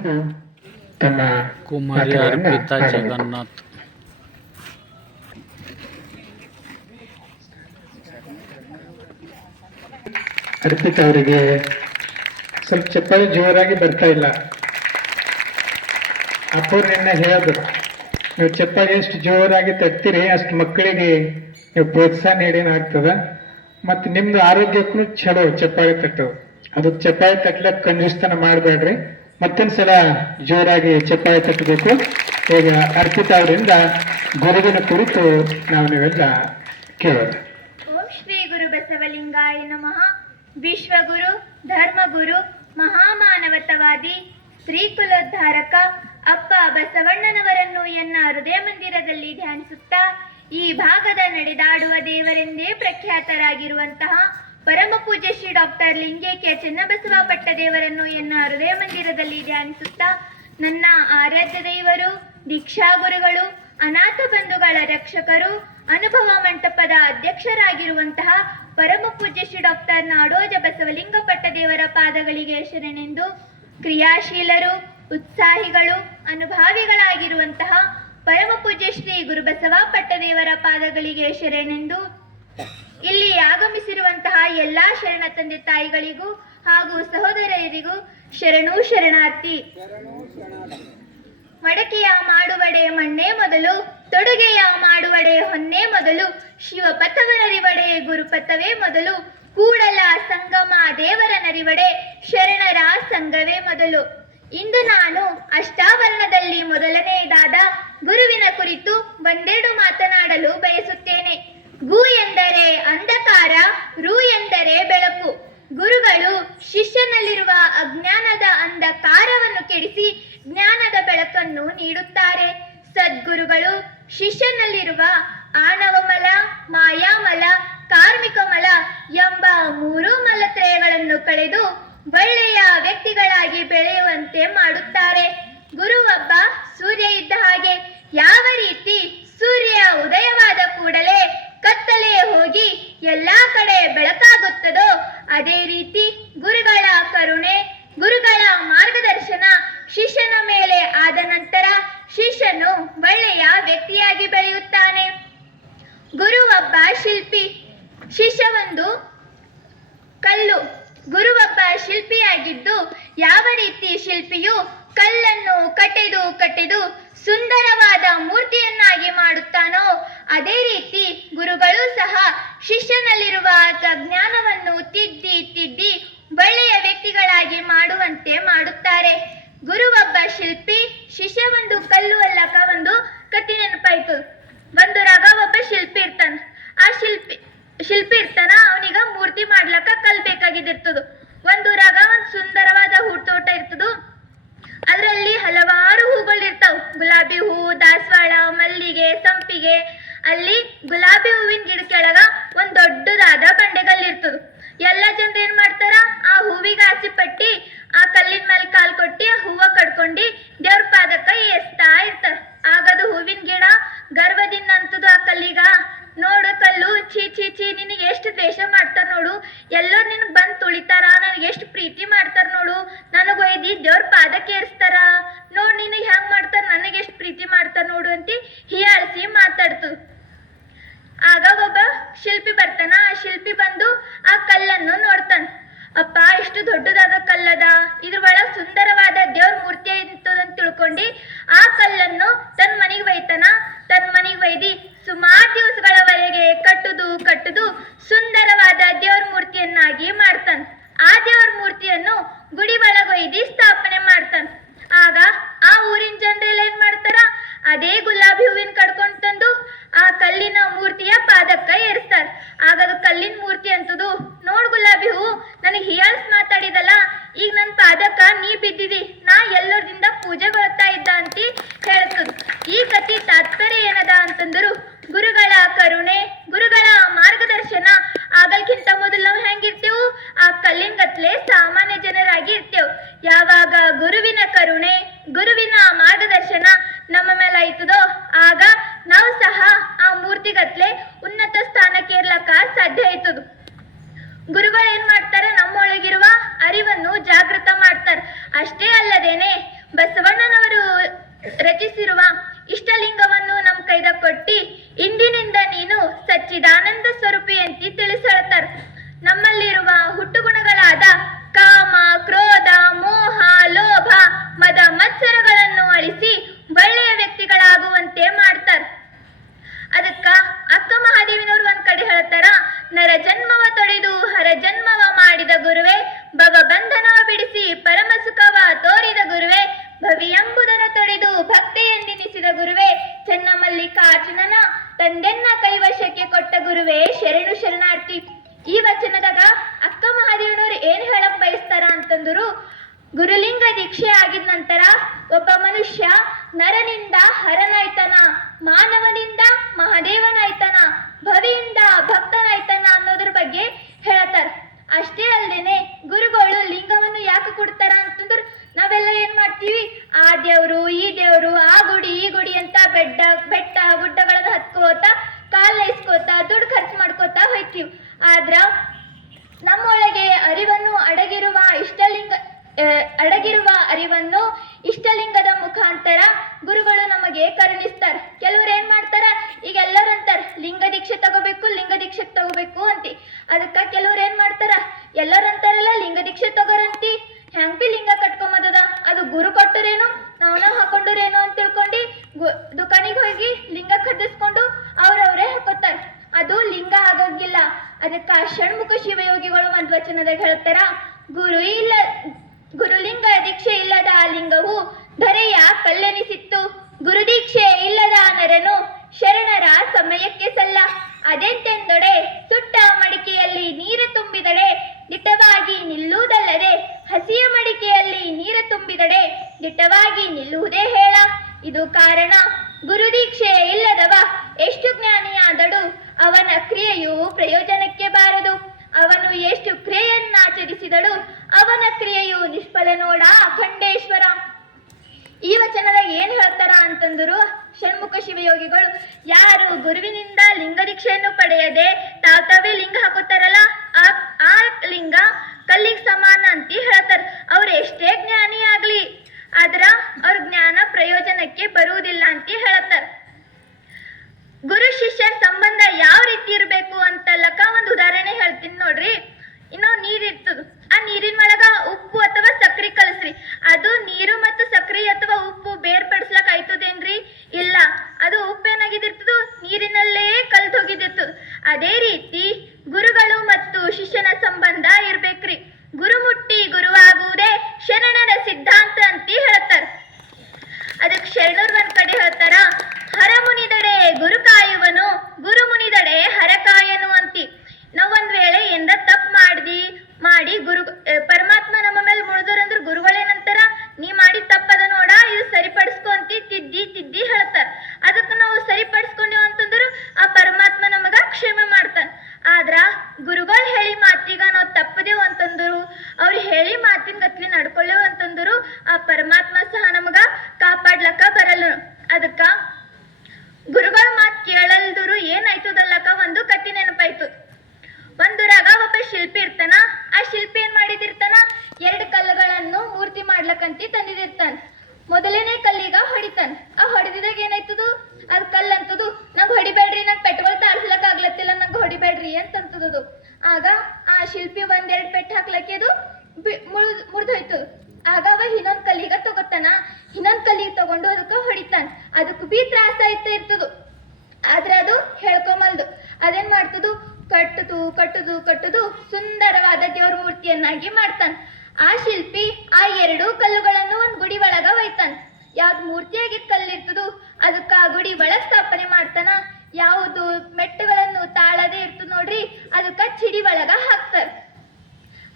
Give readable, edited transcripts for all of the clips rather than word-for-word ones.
ಎಂದು ತಮ್ಮ ಕುಮಾರಿ ಅರ್ಪಿತಾ ಜಗನ್ನಾಥ್. ಅರ್ಪಿತಾ ಅವರಿಗೆ ಸ್ವಲ್ಪ ಚಪ್ಪಾಳೆ ಜೋರಾಗಿ ಬರ್ತಾ ಇಲ್ಲ. ಅಪ್ಪವ್ರನ್ನ ಹೇಳಿದ್ರು, ನೀವು ಚಪ್ಪಾಳೆ ಎಷ್ಟು ಜೋರಾಗಿ ತಟ್ತೀರಿ ಅಷ್ಟು ಮಕ್ಕಳಿಗೆ ನೀವು ಪ್ರೋತ್ಸಾಹ ನೀಡೇನಾಗ್ತದ, ಮತ್ತು ನಿಮ್ದು ಆರೋಗ್ಯಕ್ಕೂ ಚಲೋ ಚಪ್ಪಾಳೆ ತಟ್ಟೋದು. ಅದು ಚಪ್ಪಾಳೆ ತಟ್ಲಕ್ಕೆ ಕಂಜೂಸ್ತನ ಮಾಡಬೇಡ್ರಿ. ಮತ್ತೊಂದ್ಸಲ ಜೋರಾಗಿ ಚಪ್ಪಾಳೆ ತಟ್ಟಬೇಕು. ಈಗ ಅರ್ಪಿತಾ ಅವರಿಂದ ಗುರುವಿನ ಕುರಿತು ನಾವು ನೀವೆಲ್ಲ ಕೇಳೋಣ. ಓಂ ಶ್ರೀ ಗುರು ಬಸವಲಿಂಗಾಯ ನಮಃ. ವಿಶ್ವಗುರು, ಧರ್ಮಗುರು, ಮಹಾಮಾನವತವಾದಿ, ಸ್ತ್ರೀಕುಲೋದ್ಧಾರಕ ಅಪ್ಪ ಬಸವಣ್ಣನವರನ್ನು ಎನ್ನ ಹೃದಯ ಮಂದಿರದಲ್ಲಿ ಧ್ಯಾನಿಸುತ್ತಾ ಈ ಭಾಗದ ನಡೆದಾಡುವ ದೇವರೆಂದೇ ಪ್ರಖ್ಯಾತರಾಗಿರುವಂತಹ ಪರಮ ಪೂಜ್ಯ ಶ್ರೀ ಡಾಕ್ಟರ್ ಲಿಂಗೇಕೆ ಚೆನ್ನಬಸವ ಪಟ್ಟದೇವರನ್ನು ಎನ್ನ ಹೃದಯ ಮಂದಿರದಲ್ಲಿ ಧ್ಯಾನಿಸುತ್ತಾ ನನ್ನ ಆರಾಧ್ಯ ದೈವರು, ದೀಕ್ಷಾಗುರುಗಳು, ಅನಾಥ ಬಂಧುಗಳ ರಕ್ಷಕರು, ಅನುಭವ ಮಂಟಪದ ಅಧ್ಯಕ್ಷರಾಗಿರುವಂತಹ ಪರಮ ಪೂಜ್ಯ ಶ್ರೀ ಡಾಕ್ಟರ್ ನಾಡೋಜ ಬಸವಲಿಂಗ ಪಟ್ಟದೇವರ ಪಾದಗಳಿಗೆ ಶರಣೆಂದು, ಕ್ರಿಯಾಶೀಲರು, ಉತ್ಸಾಹಿಗಳು, ಅನುಭಾವಿಗಳಾಗಿರುವಂತಹ ಪರಮ ಪೂಜ್ಯ ಶ್ರೀ ಗುರುಬಸವ ಪಟ್ಟದೇವರ ಪಾದಗಳಿಗೆ ಶರಣೆಂದು, ಇಲ್ಲಿ ಆಗಮಿಸಿರುವಂತಹ ಎಲ್ಲಾ ಶರಣ ತಂದೆ ತಾಯಿಗಳಿಗೂ ಹಾಗೂ ಸಹೋದರರಿಗೂ ಶರಣು ಶರಣಾರ್ಥಿ. ಮಡಕೆಯ ಮಾಡುವಡೆ ಮಣ್ಣೇ ಮೊದಲು, ತೊಡುಗೆಯ ಮಾಡುವಡೆ ಹೊನ್ನೇ ಮೊದಲು, ಶಿವಪಥವನರಿವಡೆ ಗುರುಪಥವೇ ಮೊದಲು, ಕೂಡಲ ಸಂಗಮ ದೇವರ ನರಿವಡೆ ಶರಣರ ಸಂಘವೇ ಮೊದಲು. ಇಂದು ನಾನು ಅಷ್ಟಾವರಣದಲ್ಲಿ ಮೊದಲನೆಯದಾದ ಗುರುವಿನ ಕುರಿತು ಒಂದೆರಡು ಮಾತನಾಡಲು ಬಯಸುತ್ತೇನೆ. ಗು ಎಂದರೆ ಅಂಧಕಾರ, ರು ಎಂದರೆ ಬೆಳಕು. ಗುರುಗಳು ಶಿಷ್ಯನಲ್ಲಿರುವ ಅಜ್ಞಾನದ ಅಂಧಕಾರವನ್ನು ಕೆಡಿಸಿ ಜ್ಞಾನದ ಬೆಳಕನ್ನು ನೀಡುತ್ತಾರೆ. ಸದ್ಗುರುಗಳು ಶಿಷ್ಯನಲ್ಲಿರುವ ಆಣವಮಲ, ಮಾಯಾಮಲ, ಕಾರ್ಮಿಕ ಮಲ ಎಂಬ ಮೂರು ಮಲತ್ರಯಗಳನ್ನು ಕಳೆದು ಒಳ್ಳೆಯ ವ್ಯಕ್ತಿಗಳಾಗಿ ಬೆಳೆಯುವಂತೆ ಮಾಡುತ್ತಾರೆ. ಗುರು ಒಬ್ಬ ಸೂರ್ಯ ಇದ್ದ ಹಾಗೆ. ಯಾವ ರೀತಿ ಸೂರ್ಯ ಉದಯವಾದ ಕೂಡಲೇ ಕತ್ತಲೆ ಹೋಗಿ ಎಲ್ಲಾ ಕಡೆ ಬೆಳಕಾಗುತ್ತದೋ ಅದೇ ರೀತಿ ಗುರುಗಳ ಕರುಣೆ, ಗುರುಗಳ ಮಾರ್ಗದರ್ಶನ ಶಿಷ್ಯನ ಮೇಲೆ ಆದ ನಂತರ ಶಿಷ್ಯನು ಒಳ್ಳೆಯ ವ್ಯಕ್ತಿಯಾಗಿ ಬೆಳೆಯುತ್ತಾನೆ. ಗುರು ಒಬ್ಬ ಶಿಲ್ಪಿ, ಶಿಷ್ಯ ಒಂದು ಕಲ್ಲು. ಗುರು ಒಬ್ಬ ಶಿಲ್ಪಿಯಾಗಿದ್ದು ಯಾವ ರೀತಿ ಶಿಲ್ಪಿಯು ಕಲ್ಲನ್ನು ಕಟೆದು ಕಟೆದು ಸುಂದರವಾದ ಮೂರ್ತಿಯನ್ನಾಗಿ ಮಾಡುತ್ತಾನೋ ಅದೇ ರೀತಿ ಗುರುಗಳು ಸಹ ಶಿಷ್ಯನಲ್ಲಿರುವ ಅಜ್ಞಾನವನ್ನು ತಿದ್ದಿ ತಿದ್ದಿ ಒಳ್ಳೆಯ ವ್ಯಕ್ತಿಗಳಾಗಿ ಮಾಡುವಂತೆ ಮಾಡುತ್ತಾರೆ. ಗುರು ಒಬ್ಬ ಶಿಲ್ಪಿ, ಶಿಷ್ಯ ಒಂದು ಕಲ್ಲು ಅಲ್ಲಕ. ಒಂದು ಕತ್ತಿ ನೆನಪಾಯ್ತು. ಒಂದು ರಾಗ ಒಬ್ಬ ಶಿಲ್ಪಿ ಇರ್ತಾನ. ಆ ಶಿಲ್ಪಿ ಇರ್ತಾನ, ಅವನಿಗ ಮೂರ್ತಿ ಮಾಡ್ಲಕ್ಕ ಕಲ್ ಬೇಕಾಗಿದ್ದಿರ್ತದ. ಒಂದು ರಾಗ ಒಂದು ಸುಂದರವಾದ ಹೂತೋಟ ಇರ್ತದ. ಅದರಲ್ಲಿ ಹಲವಾರು ಹೂಗಳು ಇರ್ತಾವ. ಗುಲಾಬಿ ಹೂ, ದಾಸವಾಳ, ಮಲ್ಲಿಗೆ, ಸಂಪಿಗೆ. ಅಲ್ಲಿ ಗುಲಾಬಿ ಹೂವಿನ ಗಿಡ ಕೆಳಗ ಒಂದ್ ದೊಡ್ಡದಾದ ಬಂಡೆಗಲ್ಲು ಇರ್ತದ. ಎಲ್ಲ ಜನರು ಏನ್ ಮಾಡ್ತಾರ, ಆ ಹೂವಿಗೆ ಆಸೆ ಪಟ್ಟಿ ಆ ಕಲ್ಲಿನ ಮೇಲೆ ಕಾಲ್ ಕೊಟ್ಟಿ ಆ ಹೂವ ಕಡ್ಕೊಂಡಿ ದೇವ್ರ ಪಾದಕ್ಕ ಎಸ್ತಾ ಇರ್ತಾರ. ಆಗದು ಹೂವಿನ ಗಿಡ ಗರ್ವದಿಂದ ಅಂತದು ಆ ಕಲ್ಲಿಗ, ನೋಡು ಕಲ್ಲು, ಚೀ ಚೀ ಚೀ ನಿನಗೆ ಎಷ್ಟು ದ್ವೇಷ ಮಾಡ್ತಾರ ನೋಡು, ಎಲ್ಲರೂ ನಿನಗೆ ಬಂದು ತುಳಿತಾರ, ನನಗೆ ಎಷ್ಟು ಪ್ರೀತಿ ಮಾಡ್ತಾರ ನೋಡು, ನನಗೆ ಒಯ್ದಿ ದೇವ್ರ ಪಾದಕ್ಕೆ ಏರಿಸ್ತಾರ ನೋಡು, ನಿನಗೆ ಹೆಂಗ್ ಮಾಡ್ತಾರ, ನನಗೆ ಎಷ್ಟು ಪ್ರೀತಿ ಮಾಡ್ತಾರ ನೋಡು ಅಂತ ಹೀಯಾಳಿಸಿ ಮಾತಾಡ್ತು. ಆಗ ಒಬ್ಬ ಶಿಲ್ಪಿ ಬರ್ತಾನ. ಆ ಶಿಲ್ಪಿ ಬಂದು ಆ ಕಲ್ಲನ್ನು ನೋಡ್ತಾನ. ಅಪ್ಪ, ಇಷ್ಟು ದೊಡ್ಡದಾದ ಕಲ್ಲದ, ಇದ್ರ ಒಳಗ್ ಸುಂದರವಾದ ದೇವ್ರ ಮೂರ್ತಿ ಅಂತ ತಿಳ್ಕೊಂಡು ಆ ಕಲ್ಲನ್ನು ತನ್ನ ಮನೆಗೆ ಒಯ್ತಾನ. ತನ್ನ ಮನೆಗೆ ಒಯ್ದಿ ಸುಮಾರು ದಿವಸಗಳವರೆಗೆ ಕಟ್ಟುದು ಸುಂದರವಾದ ದೇವ್ರ ಮೂರ್ತಿಯನ್ನಾಗಿ ಮಾಡ್ತಾನ. ಆ ದೇವ್ರ ಮೂರ್ತಿಯನ್ನು ಗುಡಿ ಒಳಗೊಯ್ದಿ ಸ್ಥಾಪನೆ ಮಾಡ್ತಾನ. ಆಗ ಆ ಊರಿನ ಜನರೆಲ್ಲ ಏನ್ ಮಾಡ್ತಾರ, ಅದೇ ಗುಲಾಬಿ ಹೂವಿನ ಕಡ್ಕೊಂಡ್ ತಂದು ಆ ಕಲ್ಲಿನ ಮೂರ್ತಿಯ ಪಾದಕ್ಕ ಏರಿಸ್ತಾರ. ಆಗದು ಕಲ್ಲಿನ ಮೂರ್ತಿ ಅಂತದು, ನೋಡ್ ಗುಲಾಬಿ ಹೂ, ನನಗೆ ಹಿಯಾಳ್ಸ್ ಮಾತಾಡಿದಲ್ಲ, ಈಗ ನನ್ನ ಪಾದಕ್ಕ ನೀ ಬಿದ್ದಿದಿ, ನಾ ಎಲ್ಲರಿಂದ ಪೂಜೆಗೊಳ್ತಾ ಇದ್ದ ಅಂತ ಹೇಳ್ತದ. ಈ ಕಥೆ ತಾತ್ಪರ್ಯ ಏನದ ಅಂತಂದ್ರು, ಗುರುಗಳ ಕರುಣೆ, ಗುರುಗಳ ಮಾರ್ಗದರ್ಶನ ಆಗಲ್ಕಿಂತ ಮೊದಲು ನಾವು ಹೆಂಗಿರ್ತೇವು, ಆ ಕಲ್ಲಿನ ಗತ್ಲೆ ಸಾಮಾನ್ಯ ಜನರಾಗಿ ಇರ್ತೇವೆ. ಯಾವಾಗ ಗುರುವಿನ ಕರುಣೆ, ಗುರುವಿನ ಮಾರ್ಗದರ್ಶನ ನಮ್ಮ ಮೇಲೆ ಆಯ್ತದೋ ಆಗ ನಾವು ಸಹ ಆ ಮೂರ್ತಿಗತ್ಲೆ ಉನ್ನತ ಸ್ಥಾನಕ್ಕೆ ಏರ್ಲಕ್ಕ ಸಾಧ್ಯ ಆಯ್ತದ. ಗುರುಗಳು ಏನ್ ಮಾಡ್ತಾರೆ, ನಮ್ಮೊಳಗಿರುವ ಅರಿವನ್ನು ಜಾಗೃತ ಮಾಡ್ತಾರೆ. ಅಷ್ಟೇ ಅಲ್ಲದೇನೆ ಬಸವಣ್ಣನವರು ರಚಿಸಿರುವ ಇಷ್ಟಲಿಂಗವನ್ನು ನಮ್ಮ ಕೈದ ಕೊಟ್ಟಿ ಇಂದಿನಿಂದ ನೀನು ಸಚ್ಚಿದಾನಂದ ಸ್ವರೂಪಿ ಅಂತ ತಿಳಿಸಳ್ತಾರ. ನಮ್ಮಲ್ಲಿರುವ ಹುಟ್ಟುಗುಣಗಳಾದ ಕಾಮ, ಕ್ರೋಧ, ಮೋಹ, ಲೋಭ, ಮದ, ಮತ್ಸರಗಳನ್ನು ಅಳಿಸಿ ಒಳ್ಳೆಯ ವ್ಯಕ್ತಿಗಳಾಗುವಂತೆ ಮಾಡ್ತಾರ. ಅದಕ್ಕ ಅಕ್ಕ ಮಹಾದೇವಿನವರು ಒಂದ್ ಕಡೆ ಹೇಳ್ತಾರ, ನರ ಜನ್ಮವ ತೊಡೆದು ಹರ ಜನ್ಮವ ಮಾಡಿದ ಗುರುವೆ, ಭವ ಬಂಧನವ ಬಿಡಿಸಿ ಪರಮ ಸುಖವ ತೋರಿದ ಗುರುವೆ, ಭವಿ ಎಂಬುದನ್ನು ತೊಡೆದು ಭಕ್ತಿಯೆಂದೆನಿಸಿದ ಗುರುವೆ, ಚನ್ನಮಲ್ಲಿಕಾರ್ಜುನನ ತಂದೆನ್ನ ಕೈವಶಕ್ಕೆ ಕೊಟ್ಟ ಗುರುವೆ, ಶರಣು ಶರಣಾರ್ಥಿ. ಈ ವಚನದಾಗ ಅಕ್ಕ ಮಹಾದೇವನವರು ಏನ್ ಹೇಳಕ್ ಬಯಸ್ತಾರ ಅಂತಂದ್ರು, ಗುರುಲಿಂಗ ದೀಕ್ಷೆ ಆಗಿದ ನಂತರ ಒಬ್ಬ ಮನುಷ್ಯ ನರನಿಂದ ಹರನಾಯ್ತನ, ಮಾನವನಿಂದ ಮಹಾದೇವನಾಯ್ತನ, ಭವಿಯಿಂದ ಭಕ್ತನಾಯ್ತನ ಅನ್ನೋದ್ರ ಬಗ್ಗೆ ಹೇಳ್ತಾರ. ಅಷ್ಟೇ ಅಲ್ದೇನೆ ಗುರುಗಳು ಲಿಂಗವನ್ನು ಯಾಕೆ ಕೊಡ್ತಾರ ಅಂತಂದ್ರೆ, ನಾವೆಲ್ಲ ಏನ್ ಮಾಡ್ತೀವಿ, ಆ ದೇವ್ರು ಈ ದೇವ್ರು, ಆ ಗುಡಿ ಈ ಗುಡಿ ಅಂತ ಬೆಟ್ಟ ಗುಡ್ಡಗಳನ್ನ ಹತ್ಕೋತ ಕಾಲ್ ನೈಸ್ಕೋತ ದುಡ್ಡು ಖರ್ಚು ಮಾಡ್ಕೋತ ಹೋಯ್ತೀವಿ. ಆದ್ರ ನಮ್ಮೊಳಗೆ ಅರಿವನ್ನು ಅಡಗಿರುವ ಅರಿವನ್ನು ಇಷ್ಟಲಿಂಗದ ಮುಖಾಂತರ ಗುರುಗಳು ನಮಗೆ ಕರುಣಿಸ್ತಾರ. ಕೆಲವ್ರು ಏನ್ ಮಾಡ್ತಾರ, ಈಗ ಎಲ್ಲರೂ ಅಂತಾರ ಲಿಂಗ ದೀಕ್ಷೆ ತಗೋಬೇಕು ಅಂತಿ. ಅದಕ್ಕ ಕೆಲವ್ರು ಏನ್ ಮಾಡ್ತಾರ, ಎಲ್ಲರೂ ಅಂತಾರಲ್ಲ ಲಿಂಗ ದೀಕ್ಷೆ ತಗೋರಂತಿ, ಹೆಂಗ್ ಲಿಂಗ ಕಟ್ಕೊಂಬದ, ಅದು ಗುರು ಕೊಟ್ಟರೇನು ನಾವ್ನ ಹಾಕೊಂಡ್ರೇನು ಅಂತ ತಿಳ್ಕೊಂಡು ದುಕಾನಿಗೆ ಹೋಗಿ ಲಿಂಗ ಖರೀದಿಸ್ಕೊಂಡು ಅವ್ರವ್ರೇ ಹಾಕೋತಾರ. ಅದು ಲಿಂಗ ಆಗಂಗಿಲ್ಲ. ಅದಕ್ಕ ಷಣ್ಮುಖ ಶಿವಯೋಗಿಗಳು ಒಂದ್ ವಚನದಾಗ ಹೇಳ್ತಾರ, ಗುರುಲಿಂಗ ದೀಕ್ಷೆ ಇಲ್ಲದ ಲಿಂಗವು ಧರೆಯ ಕಲ್ಲೆನಿಸಿತ್ತು, ಗುರುದೀಕ್ಷೆ ಇಲ್ಲದ ನರನು ಶರಣರ ಸಮಯಕ್ಕೆ ಸಲ್ಲ. ಅದೆಂತೆಂದೊಡೆ ಸುಟ್ಟ ಮಡಿಕೆಯಲ್ಲಿ ನೀರು ತುಂಬಿದಡೆ ದಿಟ್ಟವಾಗಿ ನಿಲ್ಲುವುದಲ್ಲದೆ, ಹಸಿಯ ಮಡಿಕೆಯಲ್ಲಿ ನೀರು ತುಂಬಿದಡೆ ದಿಟ್ಟವಾಗಿ ನಿಲ್ಲುವುದೇ ಹೇಳ. ಇದು ಕಾರಣ, ಗುರುದೀಕ್ಷೆ ಇಲ್ಲದವ ಎಷ್ಟು ಜ್ಞಾನಿಯಾದಡು ಅವನ ಕ್ರಿಯೆಯು ಪ್ರಯೋಜನಕ್ಕೆ ಬಾರದು. ಅವನು ಎಷ್ಟು ಕ್ರಿಯೆಯನ್ನಾಚರಿಸಿದಳು ಅವನ ಕ್ರಿಯೆಯು ನಿಷ್ಫಲ ನೋಡ ಅಖಂಡೇಶ್ವರ. ಈ ವಚನದಾಗ ಏನ್ ಹೇಳ್ತಾರ ಅಂತಂದ್ರು, ಷಣ್ಮುಖ ಶಿವಯೋಗಿಗಳು ಯಾರು ಗುರುವಿನಿಂದ ಲಿಂಗ ದೀಕ್ಷೆಯನ್ನು ಪಡೆಯದೆ ತಾವೇ ಲಿಂಗ ಹಾಕೋತಾರಲ್ಲ, ಆ ಲಿಂಗ ಕಲ್ಲಿಗೆ ಸಮಾನ ಅಂತ ಹೇಳ್ತಾರ. ಅವ್ರು ಎಷ್ಟೇ ಜ್ಞಾನಿ ಆಗ್ಲಿ ಆದ್ರ ಅವ್ರ ಜ್ಞಾನ ಪ್ರಯೋಜನಕ್ಕೆ ಬರುವುದಿಲ್ಲ ಅಂತ ಹೇಳ್ತಾರ. ಗುರು ಶಿಷ್ಯರ ಸಂಬಂಧ ಯಾವ ರೀತಿ ಇರಬೇಕು ಅಂತಲ್ಲಕ ಒಂದು ಉದಾಹರಣೆ ಹೇಳ್ತೀನಿ ನೋಡ್ರಿ. ಇನ್ನೂ ನೀರ್ ಇರ್ತದ, ಆ ನೀರಿನ ಒಳಗ ಉಪ್ಪು ಅಥವಾ ಸಕ್ರೆ ಕಲಸ್ರಿ, ಅದು ನೀರು ಮತ್ತು ಸಕ್ರೆ ಅಥವಾ ಉಪ್ಪು ಬೇರ್ಪಡಿಸ್ಲಕ್ ಆಯ್ತದೇನ್ರಿ? ಇಲ್ಲ, ಅದು ಉಪ್ಪೇನಾಗಿದಿರ್ತದ, ನೀರಿನಲ್ಲೇ ಕಲ್ತು ಹೋಗಿದಿರ್ತದ. ಅದೇ ರೀತಿ ಗುರುಗಳು ಮತ್ತು ಶಿಷ್ಯನ ಸಂಬಂಧ ಇರ್ಬೇಕ್ರಿ. ಗುರು ಮುಟ್ಟಿ ಗುರುವಾಗುವುದೇ ಶರಣರ ಸಿದ್ಧಾಂತ ಅಂತ ಹೇಳ್ತಾರ. ಅದಕ್ಕೆ ಶರಣರು ಒಂದ್ ಕಡೆ ಹೇಳ್ತಾರ, ಹರ ಮುನಿದಡೆ ಗುರು ಕಾಯುವನು, ಗುರು ಮುನಿದಡೆ ಹರ ಕಾಯನು ಅಂತಿ. ನಾವ್ ಒಂದ್ ವೇಳೆ ಏನ್ರ ತಪ್ಪು ಮಾಡಿ ಗುರು ಪರಮಾತ್ಮ ನಮ್ಮ ಮೇಲೆ ಮುಳಿದರಂದ್ರ ಗುರುಗಳೇನಂತಾರ, ನೀ ಮಾಡಿ ತಪ್ಪದ ನೋಡ, ಇದು ಸರಿಪಡಿಸ್ಕೊ ಅಂತಿ ತಿದ್ದಿ ಹೇಳ್ತಾರ. ಅದಕ್ಕೆ ನಾವು ಸರಿಪಡಿಸ್ಕೊಂಡೇವ್ ಅಂತಂದ್ರು ಆ ಪರಮಾತ್ಮ ನಮಗ ಕ್ಷಮೆ ಮಾಡ್ತಾನ. ಆದ್ರ ಗುರುಗಳು ಹೇಳಿ ಮಾತಿಗ ನಾವು ತಪ್ಪದೇವು ಅಂತಂದ್ರು, ಅವ್ರು ಹೇಳಿ ಮಾತಿನ ಗತ್ಲಿ ನಡ್ಕೊಳ್ಳೇವು ಅಂತಂದ್ರು ಆ ಪರಮಾತ್ಮ ಸಹ ನಮಗ ಕಾಪಾಡ್ಲಕ್ಕ ಬರಲ್ಲ. ಅದಕ್ಕ ಗುರುಗಳ ಮಾತು ಕೇಳಲ್ದರು ಏನಾಯ್ತದಲ್ಲಕ್ಕ ಒಂದು ಕತ್ತಿ ನೆನಪಾಯ್ತು. ಒಂದೂರಾಗ ಒಬ್ಬ ಶಿಲ್ಪಿ ಇರ್ತಾನ. ಆ ಶಿಲ್ಪಿ ಏನ್ ಮಾಡಿದಿರ್ತಾನ, 2 ಕಲ್ಲುಗಳನ್ನು ಮೂರ್ತಿ ಮಾಡ್ಲಕ್ಕಂತಿ ತಂದಿದಿರ್ತಾನ. ಮೊದಲನೇ ಕಲ್ಲಿಗ ಹೊಡಿತಾನ. ಆ ಹೊಡೆದಿದಾಗ ಏನಾಯ್ತದು, ಅದ್ ಕಲ್ಲಂತದು ನಂಗೆ ಹೊಡಿಬೇಡ್ರಿ, ನಂಗೆ ಪೆಟ್ಗಳು ತಾಳ್ಸ್ಲಕ್ ಆಗ್ಲತ್ತಿಲ್ಲ, ನಂಗೆ ಹೊಡಿಬೇಡ್ರಿ ಅಂತಂತದದು. ಆಗ ಆ ಶಿಲ್ಪಿ 1-2 ಪೆಟ್ಟು ಹಾಕ್ಲಕ್ಕೆ ಅದು ಮುರಿದೋಯ್ತು. ಆಗ ಅವ ಇನ್ನೊಂದ್ ಕಲ್ಲಿಗ ತಗೋತಾನ. ಇನ್ನೊಂದ್ ಕಲ್ಲಿಗೆ ತಗೊಂಡು ಅದಕ್ಕ ಹೊಡಿತಾನ. ಅದಕ್ಕೂ ಬಿ ತ್ರಾಸ ಇರ್ತದು, ಆದ್ರೆ ಅದು ಹೇಳ್ಕೊಂಬಲ್ದು. ಅದೇನ್ ಮಾಡ್ತದು, ಕಟ್ಟುದು ಸುಂದರವಾದ ದೇವ್ರ ಮೂರ್ತಿಯನ್ನಾಗಿ ಮಾಡ್ತಾನ. ಆ ಶಿಲ್ಪಿ ಆ 2 ಕಲ್ಲುಗಳನ್ನು ಒಂದ್ ಗುಡಿ ಒಳಗ ಒಯ್ತಾನ. ಯಾವ್ದು ಮೂರ್ತಿಯಾಗಿದ್ ಕಲ್ಲಿರ್ತದು ಅದಕ್ಕ ಆ ಗುಡಿ ಒಳಗ್ ಸ್ಥಾಪನೆ ಮಾಡ್ತಾನ. ಯಾವುದು ಮೆಟ್ಟುಗಳನ್ನು ತಾಳದೆ ಇರ್ತದ ನೋಡ್ರಿ, ಅದಕ್ಕ ಚಿಡಿ ಒಳಗ ಹಾಕ್ತಾರ.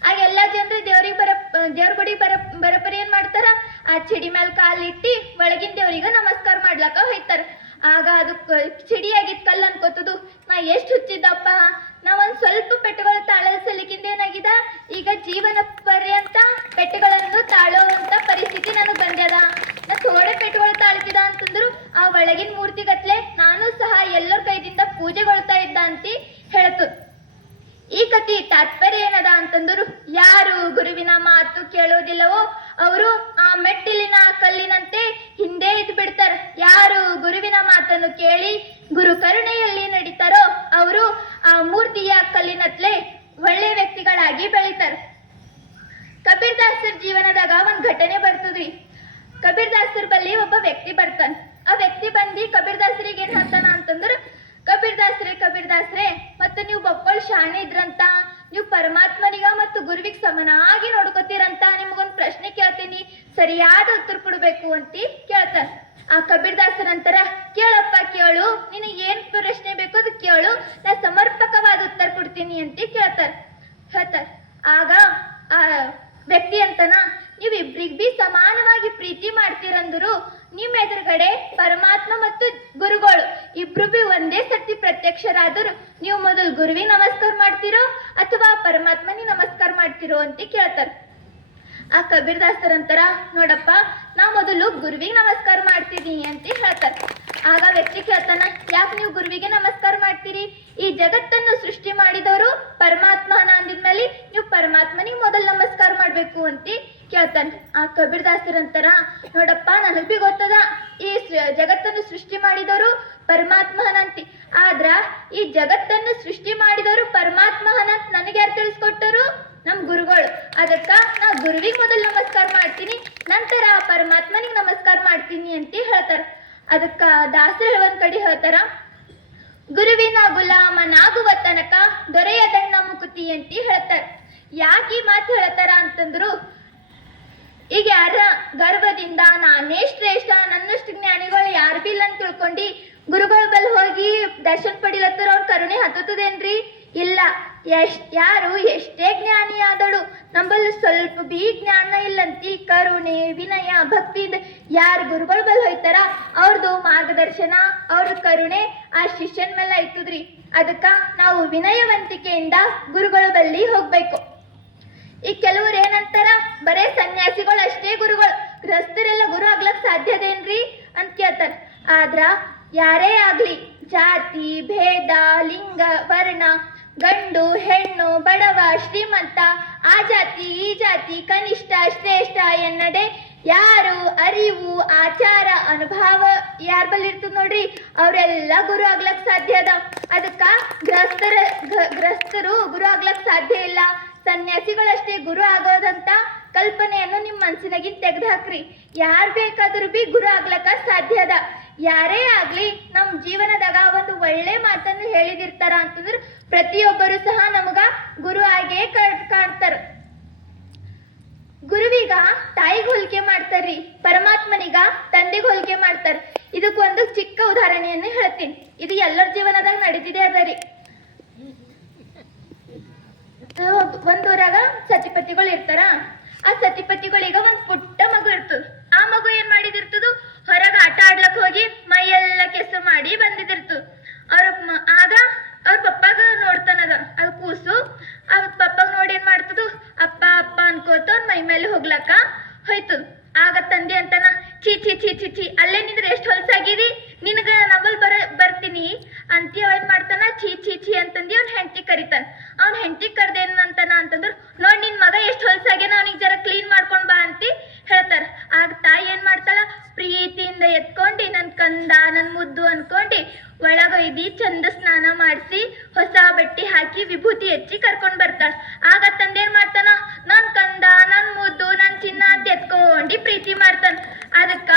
ಆಗ ಎಲ್ಲಾ ಜನರು ದೇವ್ರ ಗುಡಿ ಬರಪರಿ ಏನ್ ಮಾಡ್ತಾರ, ಆ ಚಿಡಿ ಮೇಲೆ ಕಾಲಿಟ್ಟಿ ಒಳಗಿನ ದೇವ್ರಿಗ ನಮಸ್ಕಾರ ಮಾಡ್ಲಕ್ಕ ಹೋಯ್ತಾರ. ಆಗ ಅದಕ್ಕ ಚಿಡಿಯಾಗಿದ್ ಕಲ್ಲು ಅನ್ಕೋತದು, ನಾ ಎಷ್ಟು ಹುಚ್ಚಿದ್ದಪ್ಪ, ನಾ ಒಂದ್ ಸ್ವಲ್ಪ ಪೆಟ್ಟುಗಳು ತಾಳದ ಸಲಿಕಿಂದ ಏನಾಗಿದ, ಈಗ ಜೀವನ ಪರ್ಯಂತ ಪೆಟ್ಟುಗಳನ್ನು ತಾಳುವಂತ ಪರಿಸ್ಥಿತಿ ನನಗ್ ಬಂದ್ಯದ. ನಾ ಥೋಡೆ ಪೆಟ್ಟುಗಳು ತಾಳ್ತಿದ ಅಂತಂದ್ರು ಆ ಒಳಗಿನ ಮೂರ್ತಿ ಗತ್ಲೆ ನಾನು ಸಹ ಎಲ್ಲರ ಕೈದಿಂದ ಪೂಜೆಗೊಳ್ತಾ ಇದ್ದ ಅಂತ ಹೇಳ್ತು. ಈ ಕಥೆ ತಾತ್ಪರ್ಯ ಏನದ ಅಂತಂದ್ರು, ಯಾರು ಗುರುವಿನ ಮಾತು ಕೇಳೋದಿಲ್ಲವೋ ಅವರು ಆ ಮೆಟ್ಟಿಲಿನ ಮಾತನ್ನು ಕೇಳಿ ಗುರು ಕರುಣೆಯಲ್ಲಿ ನಡೀತಾರೋ ಅವರು ಆ ಮೂರ್ತಿಯ ಕಲ್ಲಿನತ್ಲೆ ಒಳ್ಳೆ ವ್ಯಕ್ತಿಗಳಾಗಿ ಬೆಳಿತಾರೆ. ಕಬೀರ್ ದಾಸರ ಜೀವನದಾಗ ಒಂದ್ ಘಟನೆ ಬರ್ತದ್ರಿ. ಕಬೀರ್ ದಾಸರ ಬಲ್ಲಿ ಒಬ್ಬ ವ್ಯಕ್ತಿ ಬರ್ತಾನ. ಆ ವ್ಯಕ್ತಿ ಬಂದು ಕಬೀರ್ ದಾಸರಿಗೆ ಏನ್ ಹೇಳ್ತಾನ ಅಂತಂದ್ರ, ಕಬೀರ್ ದಾಸ್ರೆ ಮತ್ತೆ ನೀವು ಬಕ್ಕಳ್ ಶಾಣೆ ಇದ್ರಂತ, ನೀವು ಪರಮಾತ್ಮನಿಗ ಮತ್ತು ಗುರುವಿಗೆ ಸಮನಾಗಿ ನೋಡ್ಕೋತೀರಂತ, ನಿಮ್ಗೊಂದ್ ಪ್ರಶ್ನೆ ಕೇಳ್ತೀನಿ, ಸರಿಯಾದ ಉತ್ತರ ಕೊಡ್ಬೇಕು ಅಂತ ಕೇಳ್ತಾನ. ಆ ಕಬೀರ್ ದಾಸರ ಅಂತಾರ, ಕೇಳಪ್ಪ ಕೇಳು, ನಿನಗೆ ಏನ್ ಪ್ರಶ್ನೆ ಬೇಕು ಅದು ಕೇಳು, ನಾ ಸಮರ್ಪಕವಾದ ಉತ್ತರ ಕೊಡ್ತೀನಿ ಅಂತ ಹೇಳ್ತಾರ. ಆಗ ಆ ವ್ಯಕ್ತಿ ಅಂತನ, ನೀವು ಇಬ್ರಿಗ್ ಬಿ ಸಮಾನವಾಗಿ ಪ್ರೀತಿ ಮಾಡ್ತೀರಂದ್ರು ನಿಮ್ ಎದುರುಗಡೆ ಪರಮಾತ್ಮ ಮತ್ತು ಗುರುಗಳು ಇಬ್ರು ಬಿ ಒಂದೇ ಸತಿ ಪ್ರತ್ಯಕ್ಷರಾದರು, ನೀವು ಮೊದಲು ಗುರುವಿಗೆ ನಮಸ್ಕಾರ ಮಾಡ್ತೀರೋ ಅಥವಾ ಪರಮಾತ್ಮನಿಗೆ ನಮಸ್ಕಾರ ಮಾಡ್ತೀರೋ ಅಂತ ಕೇಳ್ತಾರ. ಆ ಕಬೀರ್ ದಾಸರ ಅಂತಾರ, ನೋಡಪ್ಪ ನಾ ಮೊದಲು ಗುರುವಿಗೆ ನಮಸ್ಕಾರ ಮಾಡ್ತೀನಿ ಅಂತ ಹೇಳ್ತಾರ. ಆಗ ವ್ಯಕ್ತಿ ಕೇಳ್ತಾನ, ಯಾಕೆ ನೀವು ಗುರುವಿಗೆ ನಮಸ್ಕಾರ ಮಾಡ್ತೀರಿ? ಈ ಜಗತ್ತನ್ನು ಸೃಷ್ಟಿ ಮಾಡಿದವರು ಪರಮಾತ್ಮನ ಅಂದಿದ್ಮೇಲೆ ನೀವು ಪರಮಾತ್ಮನಿಗೆ ಮೊದಲು ನಮಸ್ಕಾರ ಮಾಡ್ಬೇಕು ಅಂತ ಕೇಳ್ತಾನ. ಆ ಕಬೀರ್ ದಾಸರ ಅಂತಾರ, ನೋಡಪ್ಪ ನನಗ್ ಬಿ ಗೊತ್ತದ ಈ ಜಗತ್ತನ್ನು ಸೃಷ್ಟಿ ಮಾಡಿದವರು ಪರಮಾತ್ಮನಂತಿ, ಆದ್ರ ಈ ಜಗತ್ತನ್ನು ಸೃಷ್ಟಿ ಮಾಡಿದವರು ಪರಮಾತ್ಮನಂತ ನನಗೆ ಯಾರು ತಿಳಿಸ್ಕೊಟ್ಟರು? ನಮ್ ಗುರುಗಳು. ಅದಕ್ಕ ನಾ ಗುರುವಿಗೆ ಮೊದಲು ನಮಸ್ಕಾರ ಮಾಡ್ತೀನಿ, ನಂತರ ಪರಮಾತ್ಮನಿಗೆ ನಮಸ್ಕಾರ ಮಾಡ್ತೀನಿ ಅಂತ ಹೇಳ್ತಾರ. ಅದಕ್ಕ ದಾಸರು ಒಂದ್ ಕಡೆ ಹೇಳ್ತಾರ, ಗುರುವಿನ ಗುಲಾಮನಾಗುವ ತನಕ ದೊರೆಯದಣ್ಣ ಮುಕುತಿ ಅಂತ ಹೇಳ್ತಾರ. ಯಾಕೆ ಈ ಮಾತು ಹೇಳ್ತಾರ ಅಂತಂದ್ರು, ಈಗ ಯಾರ ಗರ್ವದಿಂದ ನಾನೇ ಶ್ರೇಷ್ಠ, ನನ್ನಷ್ಟು ಜ್ಞಾನಿಗಳು ಯಾರು ಬಿ ಇಲ್ಲ ಅಂತ ತಿಳ್ಕೊಂಡು ಗುರುಗಳ ಬಲ್ ಹೋಗಿ ದರ್ಶನ ಪಡಿಲತ್ತಾರ, ಅವ್ರ ಕರುಣೆ ಹತ್ತದೇನ್ರಿ? ಇಲ್ಲ. ಯಾರು ಎಷ್ಟೇ ಜ್ಞಾನಿ ಆದಳು ನಂಬಲ್ಲಿ ಸ್ವಲ್ಪ ಬಿ ಜ್ಞಾನ ಇಲ್ಲಂತಿ ಕರುಣೆ ವಿನಯ ಭಕ್ತಿಯಿಂದ ಯಾರು ಗುರುಗಳ ಬಲ್ ಹೋಯ್ತಾರ ಅವ್ರದ್ದು ಮಾರ್ಗದರ್ಶನ ಅವ್ರ ಕರುಣೆ ಆ ಶಿಷ್ಯನ ಮೇಲೆ ಐತದ್ರಿ. ಅದಕ್ಕ ನಾವು ವಿನಯವಂತಿಕೆಯಿಂದ ಗುರುಗಳ ಬಲ್ಲಿ ಹೋಗ್ಬೇಕು. ಈ ಕೆಲವ್ರು ಏನಂತಾರ, ಬರೇ ಸನ್ಯಾಸಿಗಳು ಅಷ್ಟೇ ಗುರುಗಳು, ಗೃಹಸ್ಥರೆಲ್ಲ ಗುರು ಆಗ್ಲಕ್ ಸಾಧ್ಯದೇನ್ರಿ ಅಂತ ಕೇಳ್ತಾರ. ಆದ್ರ ಯಾರೇ ಆಗ್ಲಿ ಜಾತಿ ಭೇದ ಲಿಂಗ ವರ್ಣ ಗಂಡು ಹೆಣ್ಣು ಬಡವ ಶ್ರೀಮಂತ ಆ ಜಾತಿ ಈ ಜಾತಿ ಕನಿಷ್ಠ ಶ್ರೇಷ್ಠ ಎನ್ನದೆ ಯಾರು ಅರಿವು ಆಚಾರ ಅನುಭವ ಯಾರ ಬಲ್ಲಿ ಇರ್ತದ ನೋಡ್ರಿ ಅವರೆಲ್ಲ ಗುರು ಆಗ್ಲಕ್ ಸಾಧ್ಯ ಅದ. ಅದಕ್ಕ ಗೃಹಸ್ಥರು ಗುರು ಆಗ್ಲಕ್ ಸಾಧ್ಯ ಇಲ್ಲ, ಸನ್ಯಾಸಿಗಳಷ್ಟೇ ಗುರು ಆಗೋದಂತ ಕಲ್ಪನೆಯನ್ನು ನಿಮ್ಮ ಮನಸ್ಸಿನಾಗಿನ್ ತೆಗೆದು ಹಾಕ್ರಿ. ಯಾರ್ ಬೇಕಾದ್ರೂ ಬಿ ಗುರು ಆಗ್ಲಕ್ಕ ಸಾಧ್ಯ ಅದ. ಯಾರೇ ಆಗ್ಲಿ ನಮ್ ಜೀವನದಾಗ ಒಂದು ಒಳ್ಳೆ ಮಾತನ್ನು ಹೇಳಿದಿರ್ತಾರ ಅಂತಂದ್ರ ಪ್ರತಿಯೊಬ್ಬರು ಸಹ ನಮಗ ಗುರು ಆಗೇ ಕಾಡ್ತಾರ. ಗುರುವಿಗ ತಾಯಿಗೆ ಹೋಲಿಕೆ ಮಾಡ್ತಾರ್ರಿ, ಪರಮಾತ್ಮನಿಗ ತಂದೆಗೆ ಹೋಲಿಕೆ ಮಾಡ್ತಾರ. ಇದಕ್ಕೊಂದು ಚಿಕ್ಕ ಉದಾಹರಣೆಯನ್ನು ಹೇಳ್ತೀನಿ, ಇದು ಎಲ್ಲರ ಜೀವನದಾಗ ನಡೀತಿದೆ ಅದರಿ. ಒಂದೂರಾಗ ಸತಿಪತಿಗಳು ಇರ್ತಾರ. ಆ ಸತಿಪತಿಗಳಿಗೆ ಒಂದ್ ಪುಟ್ಟ ಮಗು ಇರ್ತದ. ಆ ಮಗು ಏನ್ ಮಾಡಿದಿರ್ತದ, ಹೊರಗ ಆಟ ಆಡ್ಲಕ್ ಹೋಗಿ ಮೈಯೆಲ್ಲ ಕೆಸರು ಮಾಡಿ ಬಂದಿದಿರ್ತದ. ಆಗ ಅವ್ರ ಪಪ್ಪಾಗ ನೋಡ್ತಾನದ ಅದು ಕೂಸು. ಅವ್ರ ಪಪ್ಪಾಗ ನೋಡಿ ಏನ್ ಮಾಡ್ತದ, ಅಪ್ಪ ಅಪ್ಪ ಅನ್ಕೋತ ಅವ್ರ ಮೈ ಮೇಲೆ ಹೋಗ್ಲಕ್ಕ ಹೋಯ್ತದ. ಆಗ ತಂದೆ ಅಂತಾನ, ಚೀ ಚೀ ಚೀ ಚೀ ಚೀ ಅಲ್ಲೇ ನಿಂದ್ರೆ ಎಷ್ಟು ಹೊಲ್ಸಾಗಿದಿ, ನಿನಗ ನವಲ್ ಬರ್ತೀನಿ ಅಂತಿ. ಅವ ಏನ್ ಮಾಡ್ತಾನ, ಚೀ ಚೀ ಚೀ ಅಂತಂದಿ ಅವ್ನ ಹೆಂಡತಿ ಕರಿತಾನ. ಅವ್ನ ಹೆಂಡತಿ ಕರ್ದೇನ್ ಅಂತಾನ ಅಂತಂದ್ರ, ನೋಡ್ ನಿನ್ ಮಗ ಎಷ್ಟು ಹೊಲ್ಸಾಗ್ಯಾನ, ಅವನಿಗೆ ಜರ ಕ್ಲೀನ್ ಮಾಡ್ಕೊಂಡ್ ಬಾ ಅಂತಿ ಹೇಳ್ತಾರ. ಆಗ ತಾಯಿ ಏನ್ ಮಾಡ್ತಾಳ, ಪ್ರೀತಿಯಿಂದ ಎತ್ಕೊಂಡಿ ನನ್ ಕಂದ ನನ್ ಮುದ್ದು ಅನ್ಕೊಂಡಿ ಒಳಗೊಯ್ದಿ ಚಂದ ಸ್ನಾನ ಮಾಡಿಸಿ ಹೊಸ ಬಟ್ಟೆ ಹಾಕಿ ವಿಭೂತಿ ಹೆಚ್ಚಿ ಕರ್ಕೊಂಡ್ ಬರ್ತಾಳ. ಆಗ ತಂದೆ ಏನ್ ಮಾಡ್ತಾನ, ನನ್ ಕಂದ ನನ್ ಮುದ್ದು ನನ್ ಚಿನ್ನ ಅಂತ ಎತ್ಕೊಂಡಿ ಪ್ರೀತಿ ಮಾಡ್ತಾನ. ಅದಕ್ಕ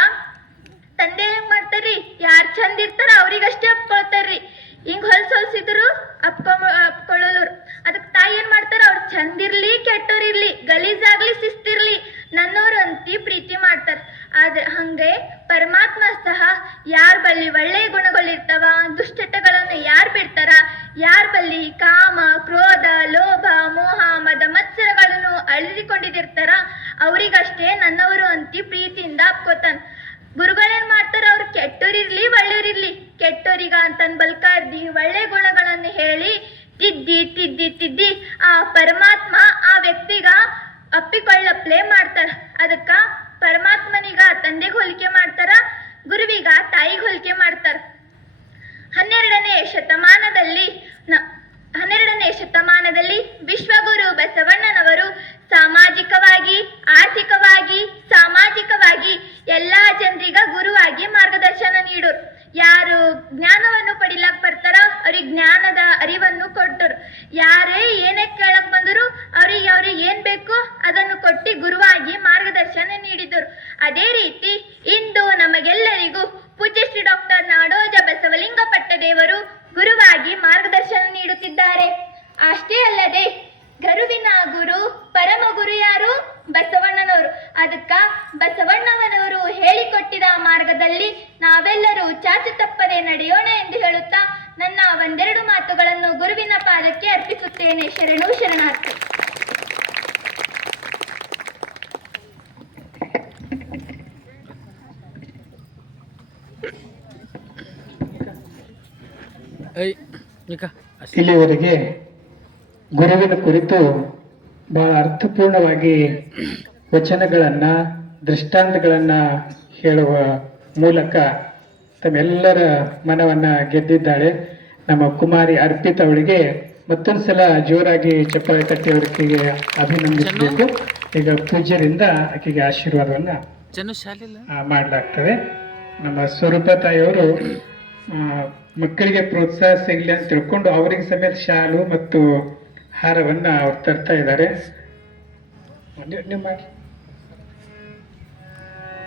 ತಂದೆ ಹೆಂಗ್ ಮಾಡ್ತಾರ್ರಿ, ಯಾರ್ ಚಂದ ಇರ್ತಾರ ಅವ್ರಿಗಷ್ಟೇ ಅಪ್ಕೊಳ್ತಾರ್ರಿ. ಹಿಂಗ್ ಹೊಲ್ಸಿದ್ರು ಅಪ್ಕೊಳ್ಳೋರು. ಅದಕ್ ತಾಯಿ ಏನ್ ಮಾಡ್ತಾರ, ಅವ್ರು ಚಂದಿರ್ಲಿ ಕೆಟ್ಟೋರಿರ್ಲಿ ಗಲೀಜಾಗ್ಲಿ ಶಿಸ್ತಿರ್ಲಿ ನನ್ನೋರು ಅಂತಿ ಪ್ರೀತಿ ಮಾಡ್ತಾರ. ಆದ್ರೆ ಹಂಗೆ ಪರಮಾತ್ಮ ಸಹ ಯಾರ ಬಲ್ಲಿ ಒಳ್ಳೆಯ ಗುಣಗಳಿರ್ತಾವ, ದುಶ್ಚಟಗಳನ್ನು ಯಾರು ಬಿಡ್ತಾರ, ಯಾರ ಬಲ್ಲಿ ಕಾಮ ಕ್ರೋಧ ಲೋಭ ಮೋಹ ಮದ ಮತ್ಸರಗಳನ್ನು ಅಳಿಸಿಕೊಂಡಿರ್ತಾರ ಅವ್ರಿಗಷ್ಟೇ ನನ್ನವರು ಅಂತಿ ಪ್ರೀತಿಯಿಂದ ಅಪ್ಕೋತಾನ. ಗುರುಗಳೇನ್ ಮಾಡ್ತಾರ, ಅವ್ರು ಕೆಟ್ಟೋರಿರ್ಲಿ ಒಳ್ಳೆಯವ್ರಿರ್ಲಿ ಕೆಟ್ಟೋರಿಗ ಅಂತನ್ ಬಲ್ಕಾರ್ದಿ ಒಳ್ಳೆ ಗುಣಗಳನ್ನು ಹೇಳಿ ತಿದ್ದಿ ತಿದ್ದಿ ತಿದ್ದಿ ಆ ಪರಮಾತ್ಮ ಆ ವ್ಯಕ್ತಿಗ ಅಪ್ಪಿಕೊಳ್ಳಪ್ಲೇ ಮಾಡ್ತಾರ. ಅದಕ್ಕ ಪರಮಾತ್ಮನಿಗ ತಂದೆಗೆ ಹೋಲಿಕೆ ಮಾಡ್ತಾರ, ಗುರುವಿಗ ತಾಯಿಗೆ ಹೋಲಿಕೆ ಮಾಡ್ತಾರ. 12ನೇ ಶತಮಾನದಲ್ಲಿ ವಿಶ್ವಗುರು ಬಸವಣ್ಣನವರು ಸಾಮಾಜಿಕವಾಗಿ ಆರ್ಥಿಕವಾಗಿ ಸಾಮಾಜಿಕವಾಗಿ ಎಲ್ಲಾ ಜನರಿಗ ಗುರುವಾಗಿ ಮಾರ್ಗದರ್ಶನ ನೀಡೋರು. ಯಾರು ಜ್ಞಾನವನ್ನು ಪಡಿಲಕ್ ಬರ್ತಾರ ಅವ್ರಿಗೆ ಜ್ಞಾನದ ಅರಿವನ್ನು ಕೊಟ್ಟರು. ಯಾರೇ ಏನೇ ಕೇಳಕ್ ಬಂದರು ಅವ್ರಿಗೆ ಏನ್ ಬೇಕು ಅದನ್ನು ಕೊಟ್ಟು ಗುರುವಾಗಿ ಮಾರ್ಗದರ್ಶನ ನೀಡಿದರು. ಅದೇ ರೀತಿ ಇಂದು ನಮಗೆಲ್ಲರಿಗೂ ಪೂಜ್ಯ ಶ್ರೀ ಡಾಕ್ಟರ್ ನಾಡೋಜ ಬಸವಲಿಂಗ ಪಟ್ಟದೇವರು ಗುರುವಾಗಿ ಮಾರ್ಗದರ್ಶನ ನೀಡುತ್ತಿದ್ದಾರೆ. ಅಷ್ಟೇ ಅಲ್ಲದೆ ಗರುವಿನ ಗುರು ಪರಮ ಗುರು ಯಾರು? ಬಸವಣ್ಣನವರು. ಅದಕ್ಕ ಬಸವಣ್ಣನವರು ಹೇಳಿಕೊಟ್ಟಿದ ಮಾರ್ಗದಲ್ಲಿ ನಾವೆಲ್ಲರೂ ಚಾಚು ತಪ್ಪದೆ ನಡೆಯೋಣ ಎಂದು ಹೇಳುತ್ತಾ ನನ್ನ ಒಂದೆರಡು ಮಾತುಗಳನ್ನು ಗುರುವಿನ ಪಾದಕ್ಕೆ ಅರ್ಪಿಸುತ್ತೇನೆ. ಶರಣು ಶರಣಾರ್ಥಿ. ಇಲ್ಲಿವರೆಗೆ ಗುರುವಿನ ಕುರಿತು ಬಹಳ ಅರ್ಥಪೂರ್ಣವಾಗಿ ವಚನಗಳನ್ನ ದೃಷ್ಟಾಂತಗಳನ್ನ ಹೇಳುವ ಮೂಲಕ ತಮ್ಮೆಲ್ಲರ ಮನವನ್ನ ಗೆದ್ದಿದ್ದಾಳೆ. ನಮ್ಮ ಕುಮಾರಿ ಅರ್ಪಿತ ಅವಳಿಗೆ ಮತ್ತೊಂದ್ಸಲ ಜೋರಾಗಿ ಚಪ್ಪಾಳೆ ತಟ್ಟಿ ಅವರಿಗೆ ಅಭಿನಂದಿಸಬೇಕು. ಈಗ ಪೂಜ್ಯರಿಂದ ಆಕೆಗೆ ಆಶೀರ್ವಾದವನ್ನ ಮಾಡಲಾಗ್ತದೆ. ನಮ್ಮ ಸ್ವರೂಪ ತಾಯಿಯವರು ಮಕ್ಕಳಿಗೆ ಪ್ರೋತ್ಸಾಹ ಸಿಗಲಿ ಅಂತ ತಿಳ್ಕೊಂಡು ಅವರಿಗೆ ಸಮೇತ ಶಾಲು ಮತ್ತು ಹಾರವನ್ನ ಅವ್ರು ತರ್ತಾ ಇದ್ದಾರೆ.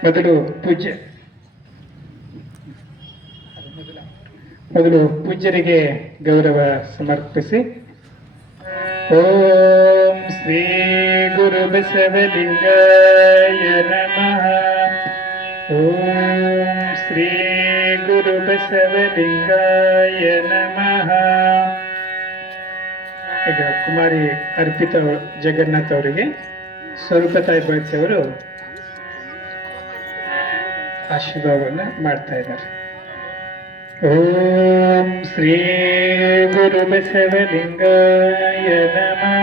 ಮೊದಲು ಪೂಜ್ಯರಿಗೆ ಗೌರವ ಸಮರ್ಪಿಸಿ. ಓಂ ಶ್ರೀ ಗುರು ಬಸವಲಿಂಗಾಯ ನಮಃ. ಓಂ ಶ್ರೀ ಗುರು ಬಸವಲಿಂಗಾಯ ನಮಃ. ಈಗ ಕುಮಾರಿ ಅರ್ಪಿತ ಜಗನ್ನಾಥ್ ಅವರಿಗೆ ಸ್ವರೂಪ ತಾಯಿ ಬಳಸಿಯವರು ಆಶೀರ್ವಾದವನ್ನು ಮಾಡ್ತಾ ಇದ್ದಾರೆ. ಓಂ ಶ್ರೀ ಗುರು ಬಸವಲಿಂಗಾಯ ನಮಃ.